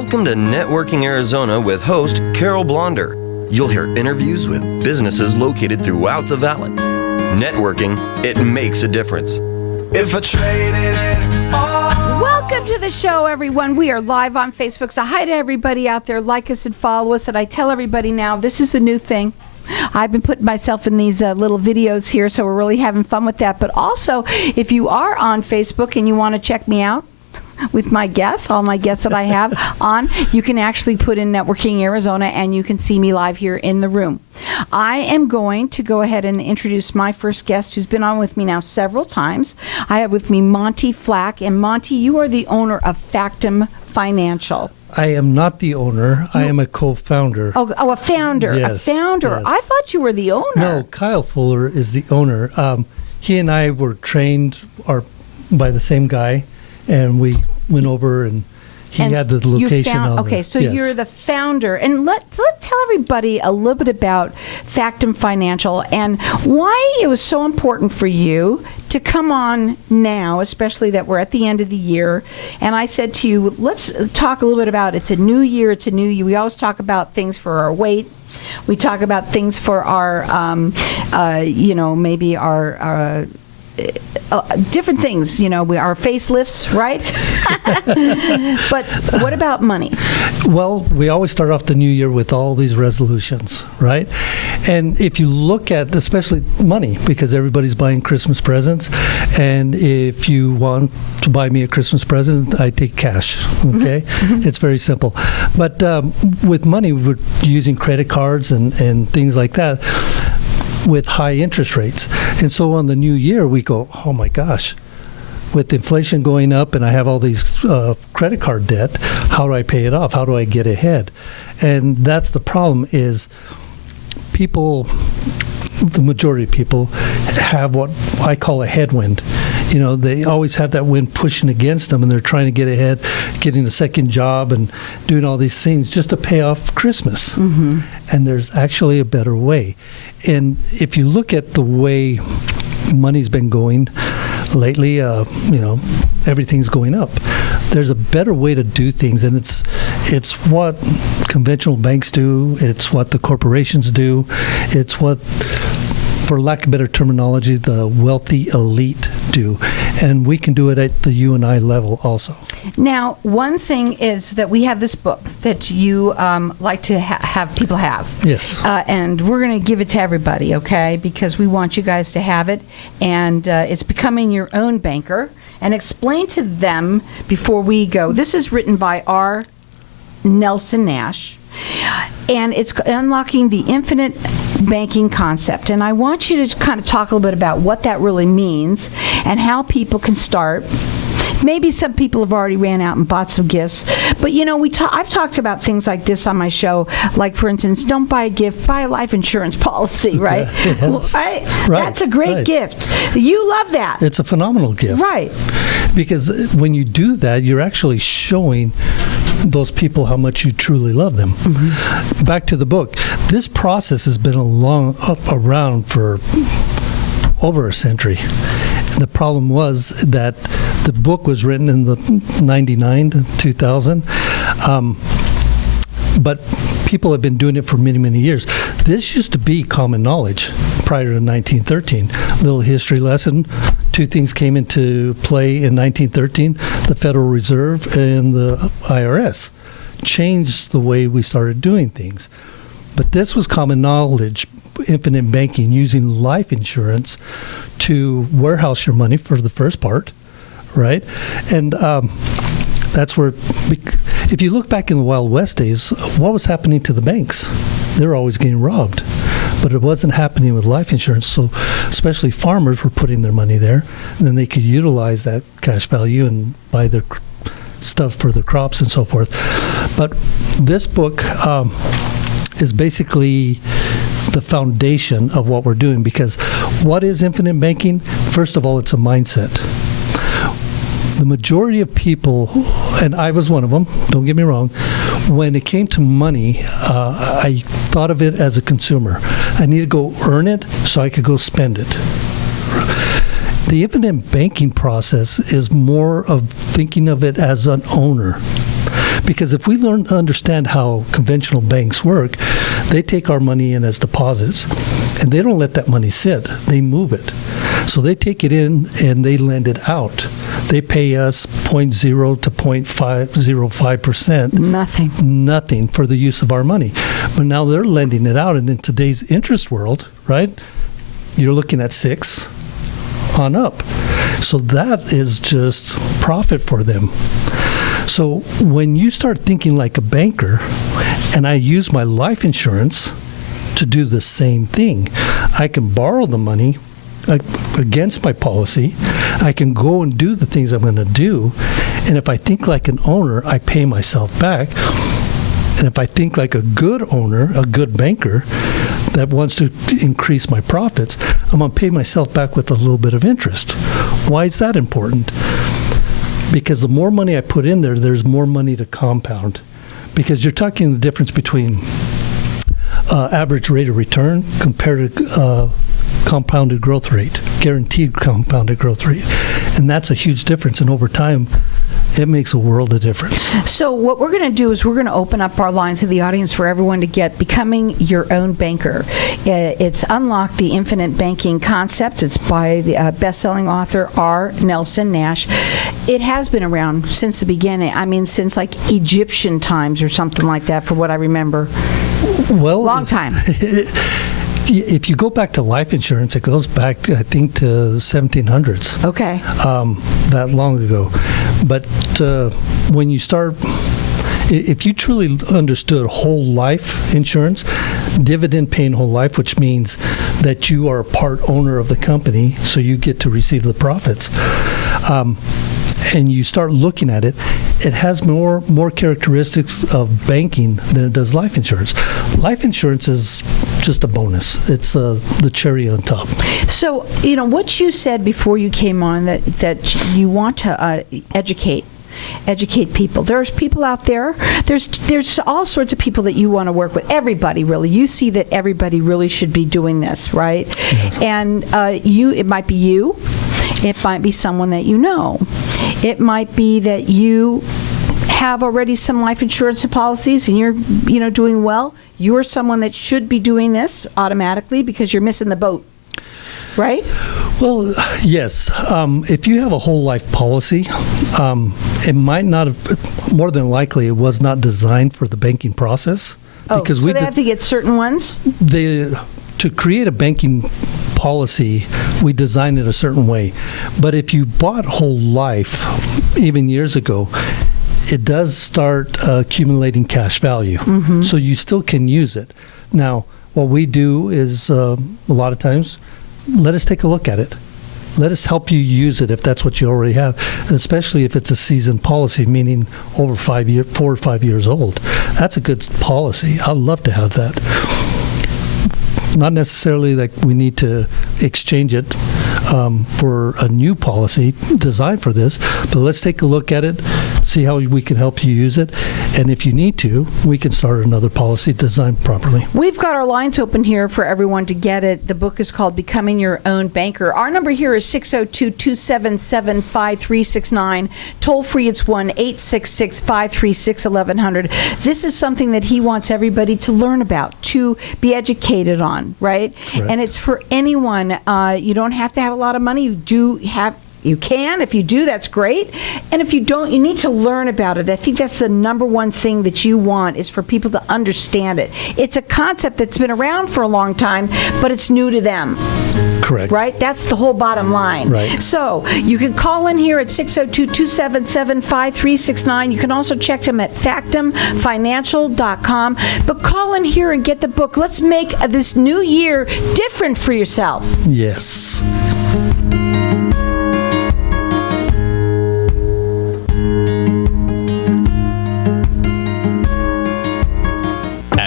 Welcome to Networking Arizona with host Carol Blonder. You'll hear interviews with businesses located throughout the valley. Networking, it makes a difference. If I traded it all. Welcome to the show, everyone. We are live on Facebook. So hi to everybody out there. Like us and follow us. And I tell everybody now, this is a new thing. I've been putting myself in these little videos here, so we're really having fun with that. But also, if you are on Facebook and you want to check me out with my guests, all my guests that I have on, you can actually put in Networking Arizona and you can see me live here in the room. I am going to go ahead and introduce my first guest who's been on with me now several times. I have with me Monty Flack. And Monty, you are the owner of Factum Financial. I am not the owner. I am a co-founder. Oh, a founder. Yes, a founder. yes. I thought you were the owner. No, Kyle Fuller is the owner. He and I were trained by the same guy, and we went over and he had the location on Okay, there. so Yes. you're the founder. And let's tell everybody a little bit about Factum Financial and why it was so important for you to come on now, especially that we're at the end of the year. And I said to you, let's talk a little bit about it's a new year, it's a new year. We always talk about things for our weight. We talk about things for our, maybe our different things, our facelifts, right? But what about money? Well, we always start off the new year with all these resolutions, right? And if you look at, especially money, because everybody's buying Christmas presents, and if you want to buy me a Christmas present, I take cash, okay? Mm-hmm. It's very simple. But with money, we're using credit cards and things like that with high interest rates. And so on the new year, we go, oh my gosh, with inflation going up and I have all these credit card debt, how do I pay it off? How do I get ahead? And that's the problem is people, the majority of people have what I call a headwind. They always have that wind pushing against them and they're trying to get ahead, getting a second job and doing all these things just to pay off Christmas. Mm-hmm. And there's actually a better way. And if you look at the way money's been going lately, everything's going up. There's a better way to do things, and it's what conventional banks do. It's what the corporations do. It's what, for lack of better terminology, the wealthy elite do. And we can do it at the you and I level also. Now, one thing is that we have this book that you like to have people have. Yes. And we're going to give it to everybody, okay? Because we want you guys to have it. And it's Becoming Your Own Banker. And explain to them before we go. This is written by R. Nelson Nash. And it's Unlocking the Infinite Banking Concept. And I want you to kind of talk a little bit about what that really means and how people can start. Maybe some people have already ran out and bought some gifts. But, I've talked about things like this on my show. Like, for instance, don't buy a gift, buy a life insurance policy, right? Yes. Well, Right. That's a great gift. You love that. It's a phenomenal gift. Right. Because when you do that, you're actually showing those people how much you truly love them. Mm-hmm. Back to the book. This process has been around for over a century. The problem was that the book was written in the 99 to 2000, but people have been doing it for many, many years. This used to be common knowledge prior to 1913. Little history lesson. Two things came into play in 1913, the Federal Reserve and the IRS. Changed the way we started doing things. But this was common knowledge, infinite banking, using life insurance to warehouse your money for the first part, right? And that's where, if you look back in the Wild West days, what was happening to the banks? They were always getting robbed. But it wasn't happening with life insurance, so especially farmers were putting their money there, and then they could utilize that cash value and buy their stuff for their crops and so forth. But this book is basically the foundation of what we're doing, because what is infinite banking? First of all, it's a mindset. The majority of people, and I was one of them, don't get me wrong, when it came to money, I thought of it as a consumer. I need to go earn it so I could go spend it. The infinite banking process is more of thinking of it as an owner. Because if we understand how conventional banks work, they take our money in as deposits, and they don't let that money sit. They move it. So they take it in and they lend it out. They pay us 0.0 to 0.505%. Nothing for the use of our money. But now they're lending it out, and in today's interest world, right, you're looking at 6 on up. So that is just profit for them. So when you start thinking like a banker, and I use my life insurance to do the same thing, I can borrow the money against my policy. I can go and do the things I'm going to do. And if I think like an owner, I pay myself back. And if I think like a good owner, a good banker that wants to increase my profits, I'm going to pay myself back with a little bit of interest. Why is that important? Because the more money I put in there, there's more money to compound. Because you're talking the difference between average rate of return compared to compounded growth rate, guaranteed compounded growth rate. And that's a huge difference. And over time, it makes a world of difference. So what we're going to do is we're going to open up our lines to the audience for everyone to get Becoming Your Own Banker. It's Unlock the Infinite Banking Concept. It's by the bestselling author R. Nelson Nash. It has been around since the beginning. I mean, since like Egyptian times or something like that, for what I remember. Well, long time. If you go back to life insurance, it goes back, I think, to the 1700s. Okay. That long ago. But when you start, if you truly understood whole life insurance, dividend paying whole life, which means that you are a part owner of the company, so you get to receive the profits, and you start looking at it, it has more characteristics of banking than it does life insurance. Life insurance is just a bonus. It's the cherry on top. So, what you said before you came on, that you want to educate people. There's people out there. There's all sorts of people that you want to work with. Everybody, really. You see that everybody really should be doing this, right? Yes. And it might be you. It might be someone that you know. It might be that you have already some life insurance policies and you're doing well. You're someone that should be doing this automatically because you're missing the boat. Right? Well, yes. If you have a whole life policy, it might not have, more than likely, it was not designed for the banking process. Because so they have to get certain ones? To create a banking policy, we designed it a certain way. But if you bought whole life, even years ago, it does start accumulating cash value. Mm-hmm. So you still can use it. Now, what we do is a lot of times, let us take a look at it. Let us help you use it if that's what you already have, and especially if it's a seasoned policy, meaning over 4 or 5 years old. That's a good policy. I'd love to have that. Not necessarily like we need to exchange it for a new policy designed for this, but let's take a look at it, see how we can help you use it, and if you need to, we can start another policy designed properly. We've got our lines open here for everyone to get it. The book is called Becoming Your Own Banker. Our number here is 602-277-5369. Toll free, it's 1-866-536-1100. This is something that he wants everybody to learn about, to be educated on, right? And it's for anyone. You don't have to have a lot of money. You can. If you do, that's great. And if you don't, you need to learn about it. I think that's the number one thing that you want, is for people to understand it. It's a concept that's been around for a long time, but it's new to them. Correct. Right? That's the whole bottom line. Right. So you can call in here at 602-277-5369. You can also check them at factumfinancial.com. But call in here and get the book. Let's make this new year different for yourself. Yes.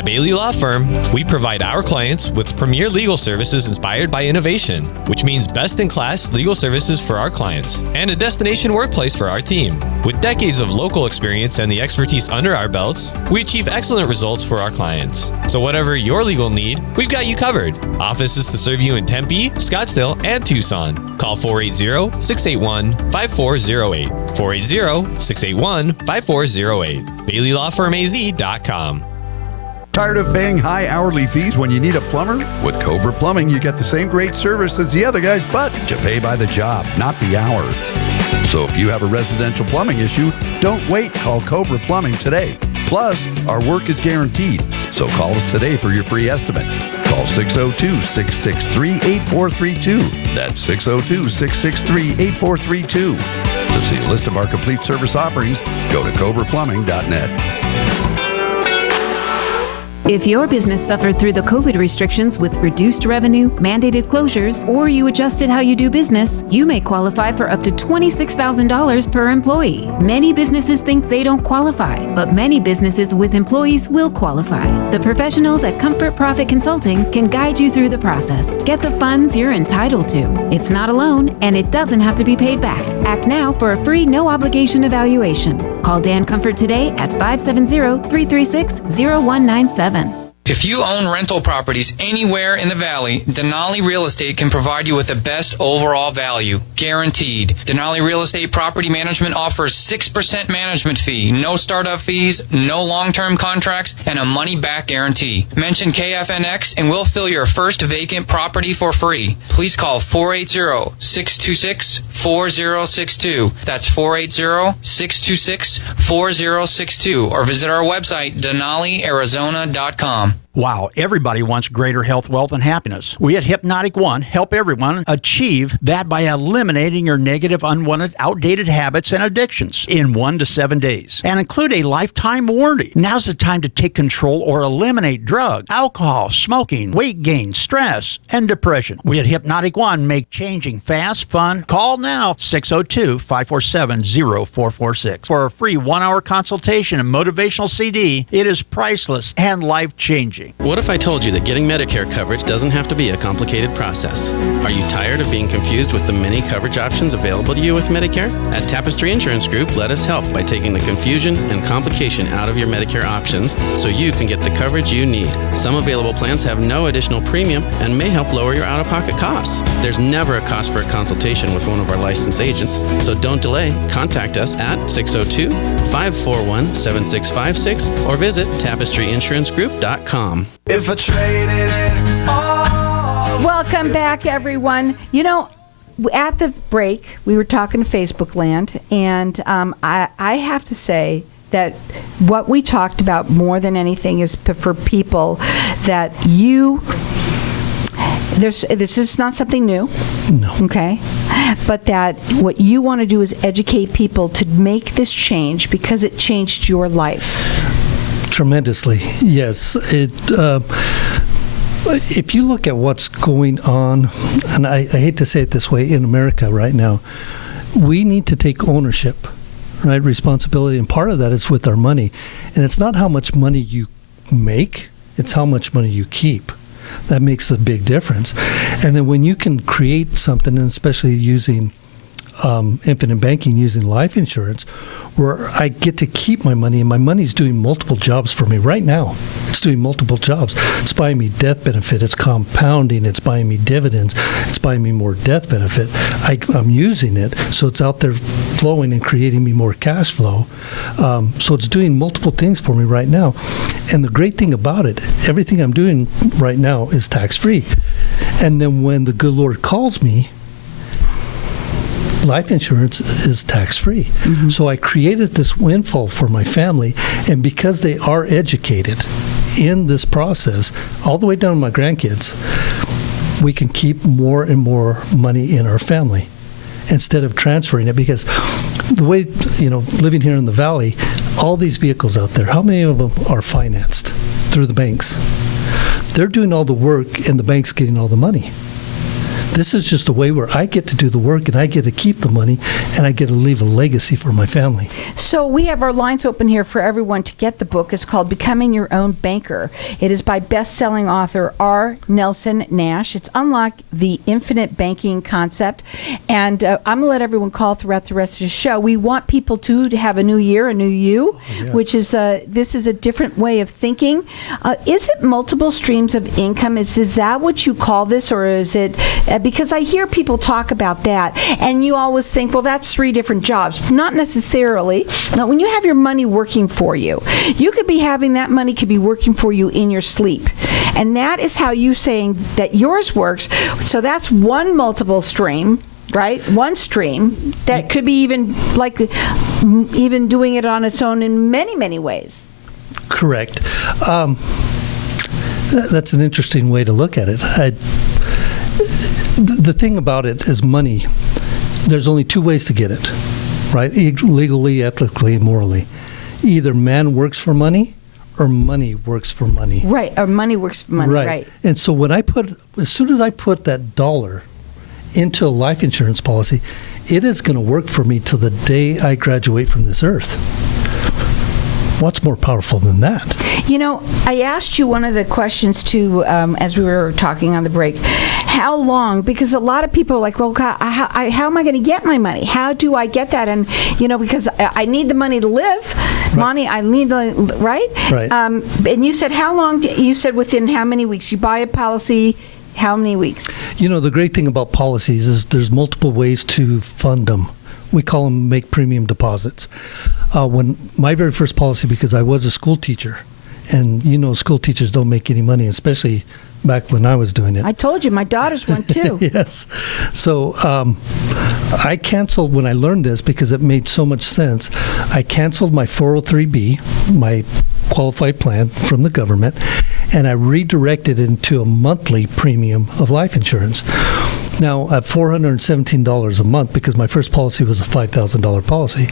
Bailey Law Firm, we provide our clients with premier legal services inspired by innovation, which means best-in-class legal services for our clients and a destination workplace for our team. With decades of local experience and the expertise under our belts, we achieve excellent results for our clients. So whatever your legal need, we've got you covered. Offices to serve you in Tempe, Scottsdale, and Tucson. Call 480-681-5408. 480-681-5408. BaileyLawFirmAZ.com. Tired of paying high hourly fees when you need a plumber? With Cobra Plumbing, you get the same great service as the other guys, but you pay by the job, not the hour. So if you have a residential plumbing issue, don't wait. Call Cobra Plumbing today. Plus, our work is guaranteed. So call us today for your free estimate. Call 602-663-8432. That's 602-663-8432. To see a list of our complete service offerings, go to cobraplumbing.net. If your business suffered through the COVID restrictions with reduced revenue, mandated closures, or you adjusted how you do business, you may qualify for up to $26,000 per employee. Many businesses think they don't qualify, but many businesses with employees will qualify. The professionals at Comfort Profit Consulting can guide you through the process. Get the funds you're entitled to. It's not a loan, and it doesn't have to be paid back. Act now for a free no-obligation evaluation. Call Dan Comfort today at 570-336-0197. If you own rental properties anywhere in the Valley, Denali Real Estate can provide you with the best overall value, guaranteed. Denali Real Estate Property Management offers 6% management fee, no startup fees, no long-term contracts, and a money-back guarantee. Mention KFNX and we'll fill your first vacant property for free. Please call 480-626-4062. That's 480-626-4062, or visit our website, DenaliArizona.com. Wow, everybody wants greater health, wealth, and happiness. We at Hypnotic One help everyone achieve that by eliminating your negative, unwanted, outdated habits and addictions in 1 to 7 days and include a lifetime warranty. Now's the time to take control or eliminate drugs, alcohol, smoking, weight gain, stress, and depression. We at Hypnotic One make changing fast, fun. Call now, 602-547-0446 for a free 1-hour consultation and motivational CD. It is priceless and life-changing. What if I told you that getting Medicare coverage doesn't have to be a complicated process? Are you tired of being confused with the many coverage options available to you with Medicare? At Tapestry Insurance Group, let us help by taking the confusion and complication out of your Medicare options so you can get the coverage you need. Some available plans have no additional premium and may help lower your out-of-pocket costs. There's never a cost for a consultation with one of our licensed agents, so don't delay. Contact us at 602-541-7656 or visit tapestryinsurancegroup.com. If I traded it all. Welcome back, everyone. You know, at the break, we were talking to Facebook land, and I have to say that what we talked about more than anything is for people that this is not something new. No. Okay? But that what you want to do is educate people to make this change because it changed your life. Tremendously, yes. If you look at what's going on, and I hate to say it this way, in America right now, we need to take ownership, right? Responsibility, and part of that is with our money. And it's not how much money you make, it's how much money you keep. That makes a big difference. And then when you can create something, and especially using infinite banking, using life insurance, where I get to keep my money, and my money's doing multiple jobs for me right now. It's doing multiple jobs. It's buying me death benefit. It's compounding. It's buying me dividends. It's buying me more death benefit. I'm using it, so it's out there flowing and creating me more cash flow. So it's doing multiple things for me right now. And the great thing about it, everything I'm doing right now is tax-free. And then when the good Lord calls me, life insurance is tax-free. Mm-hmm. So I created this windfall for my family, and because they are educated in this process, all the way down to my grandkids, we can keep more and more money in our family instead of transferring it. Because the way, living here in the Valley, all these vehicles out there, how many of them are financed through the banks? They're doing all the work, and the bank's getting all the money. This is just a way where I get to do the work and I get to keep the money and I get to leave a legacy for my family. So we have our lines open here for everyone to get the book. It's called Becoming Your Own Banker. It is by best-selling author R. Nelson Nash. It's Unlock the Infinite Banking Concept. And I'm going to let everyone call throughout the rest of the show. We want people to have a new year, a new you, which is this is a different way of thinking. Is it multiple streams of income? Is that what you call this, or is it because I hear people talk about that, and you always think, well, that's 3 different jobs. Not necessarily. No, when you have your money working for you, you could be having that money could be working for you in your sleep, and that is how you saying that yours works. So that's one multiple stream. Right? One stream that could be even doing it on its own in many, many ways. Correct. That's an interesting way to look at it. The thing about it is money. There's only 2 ways to get it, right? Legally, ethically, morally. Either man works for money or money works for money. Right. Or money works for money. Right. And so as soon as I put that dollar into a life insurance policy, it is going to work for me till the day I graduate from this earth. What's more powerful than that? You know, I asked you one of the questions too, as we were talking on the break. How long? Because a lot of people are like, well, God, how am I going to get my money? How do I get that? And, you know, because I need the money to live. Right. Money, I need the, right? Right. And you said how long? You said within how many weeks? You buy a policy. How many weeks? You know, the great thing about policies is there's multiple ways to fund them. We call them make premium deposits. When my very first policy, because I was a school teacher, and you know school teachers don't make any money, especially back when I was doing it. I told you, my daughter's one too. Yes. So I canceled, when I learned this, because it made so much sense, I canceled my 403B, my qualified plan from the government, and I redirected it into a monthly premium of life insurance. Now, at $417 a month, because my first policy was a $5,000 policy,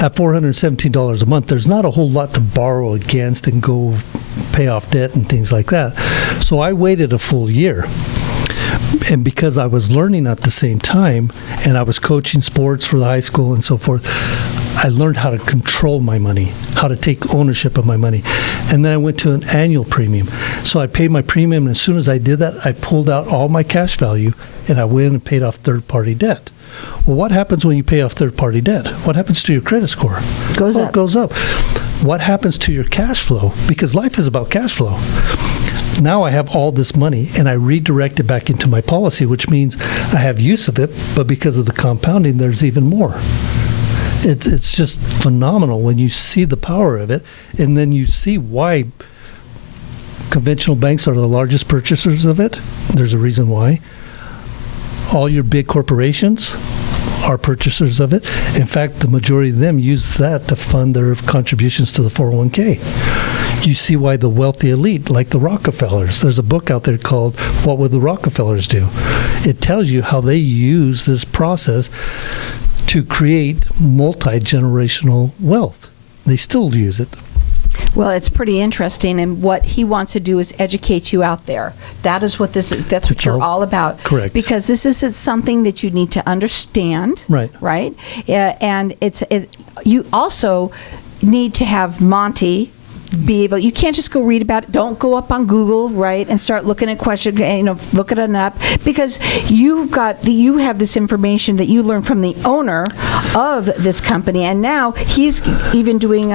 at $417 a month, there's not a whole lot to borrow against and go pay off debt and things like that. So I waited a full year. And because I was learning at the same time, and I was coaching sports for the high school and so forth, I learned how to control my money, how to take ownership of my money. And then I went to an annual premium. So I paid my premium, and as soon as I did that, I pulled out all my cash value, and I went and paid off third-party debt. Well, what happens when you pay off third-party debt? What happens to your credit score? Goes up. It goes up. What happens to your cash flow? Because life is about cash flow. Now I have all this money, and I redirect it back into my policy, which means I have use of it, but because of the compounding, there's even more. It's just phenomenal when you see the power of it, and then you see why conventional banks are the largest purchasers of it. There's a reason why. All your big corporations are purchasers of it. In fact, the majority of them use that to fund their contributions to the 401k. You see why the wealthy elite, like the Rockefellers, there's a book out there called What Would the Rockefellers Do? It tells you how they use this process to create multi-generational wealth. They still use it. Well, it's pretty interesting, and what he wants to do is educate you out there. That is what this is. That's what you're all about. Correct. Because this is something that you need to understand. Right. Right. And you also need to have Monty be able. You can't just go read about it. Don't go up on Google, right, and start looking at questions. Look it up, because you have this information that you learned from the owner of this company, and now he's even doing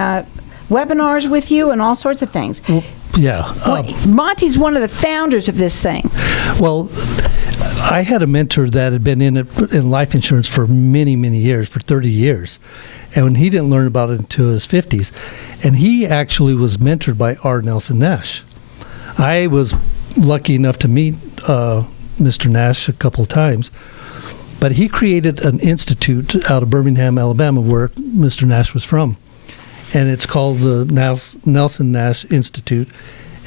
webinars with you and all sorts of things. Yeah. Monty's one of the founders of this thing. Well, I had a mentor that had been in life insurance for many, many years, for 30 years. And when he didn't learn about it until his 50s. And he actually was mentored by R. Nelson Nash. I was lucky enough to meet Mr. Nash a couple of times. But he created an institute out of Birmingham, Alabama, where Mr. Nash was from. And it's called the Nelson Nash Institute.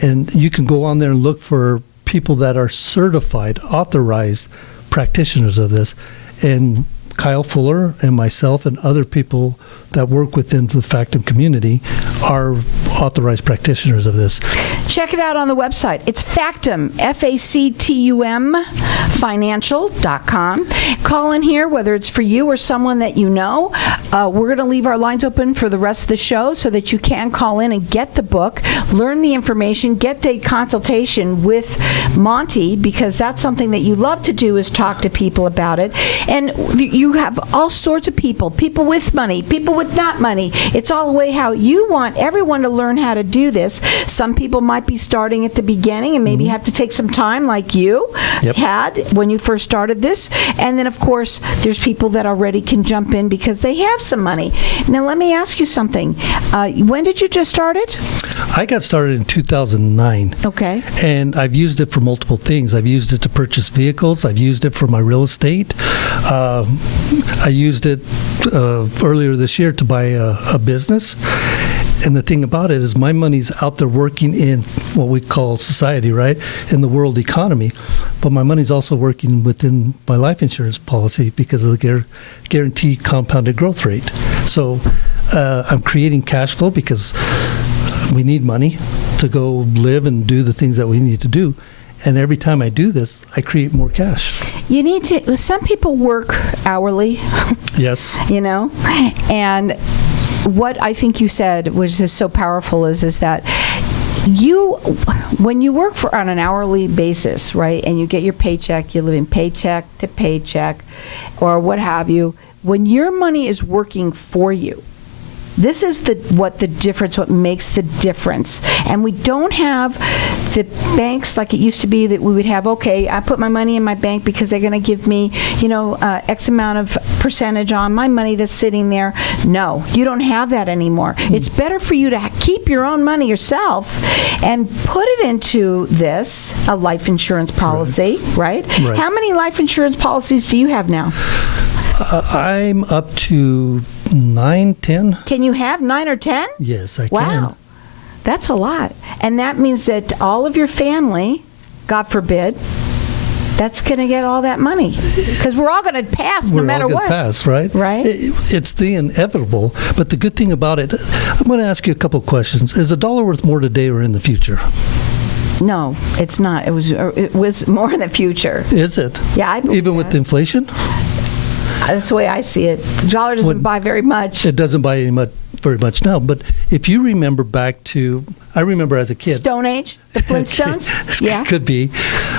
And you can go on there and look for people that are certified, authorized practitioners of this, and Kyle Fuller and myself and other people that work within the Factum community are authorized practitioners of this. Check it out on the website. It's Factum, F-A-C-T-U-M, financial.com. Call in here, whether it's for you or someone that you know. We're going to leave our lines open for the rest of the show so that you can call in and get the book, learn the information, get the consultation with Monty, because that's something that you love to do, is talk to people about it. And you have all sorts of people with money, people with not money. It's all the way how you want everyone to learn how to do this. Some people might be starting at the beginning and maybe have to take some time, like you had when you first started this. And then, of course, there's people that already can jump in because they have some money. Now, let me ask you something. When did you just start it? I got started in 2009. Okay. And I've used it for multiple things. I've used it to purchase vehicles. I've used it for my real estate. I used it earlier this year to buy a business. And the thing about it is my money's out there working in what we call society, right? In the world economy. But my money's also working within my life insurance policy because of the guaranteed compounded growth rate. So I'm creating cash flow because we need money to go live and do the things that we need to do. And every time I do this, I create more cash. You need to, some people work hourly. Yes. You know, and what I think you said was just so powerful is that when you work on an hourly basis, right, and you get your paycheck, you live in paycheck to paycheck or what have you, when your money is working for you, this is what makes the difference. And we don't have the banks like it used to be that we would have, okay, I put my money in my bank because they're going to give me, X amount of percentage on my money that's sitting there. No, you don't have that anymore. It's better for you to keep your own money yourself and put it into a life insurance policy, right? How many life insurance policies do you have now? I'm up to 9, 10. Can you have 9 or 10? Yes, I can. Wow. That's a lot. And that means that all of your family, God forbid, that's going to get all that money. Because we're all going to pass no matter what. We're all going to pass, right? Right. It's the inevitable. But the good thing about it, I'm going to ask you a couple of questions. Is $1 worth more today or in the future? No, it's not. It was more in the future. Is it? Yeah, I believe Even that. with inflation? That's the way I see it. The dollar doesn't buy very much. It doesn't buy very much now. But if you remember back to, I remember as a kid. Stone Age? The Flintstones? Yeah. Could be.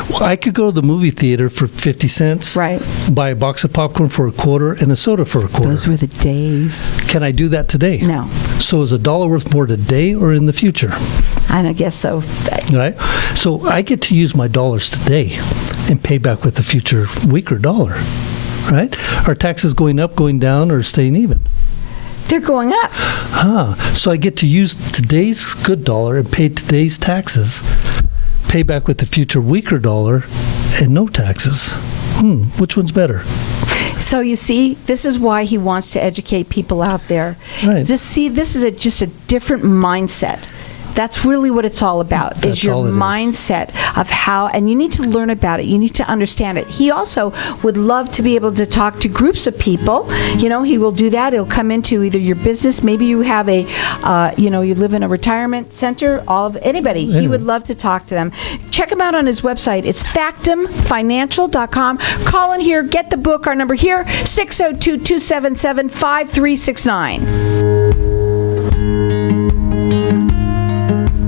Well, I could go to the movie theater for 50 cents. Right. Buy a box of popcorn for $0.25 and a soda for $0.25. Those were the days. Can I do that today? No. So is $1 worth more today or in the future? I guess so. Right. So I get to use my dollars today and pay back with the future weaker dollar. Right? Are taxes going up, going down, or staying even? They're going up. So I get to use today's good dollar and pay today's taxes, pay back with the future weaker dollar, and no taxes. Which one's better? So you see, this is why he wants to educate people out there. Right. Just see, this is just a different mindset. That's really what it's all about, is your mindset of how, and you need to learn about it. You need to understand it. He also would love to be able to talk to groups of people. He will do that. He'll come into either your business. Maybe you have you live in a retirement center, anybody. Anyway. He would love to talk to them. Check him out on his website. It's factumfinancial.com. Call in here, get the book. Our number here, 602-277-5369.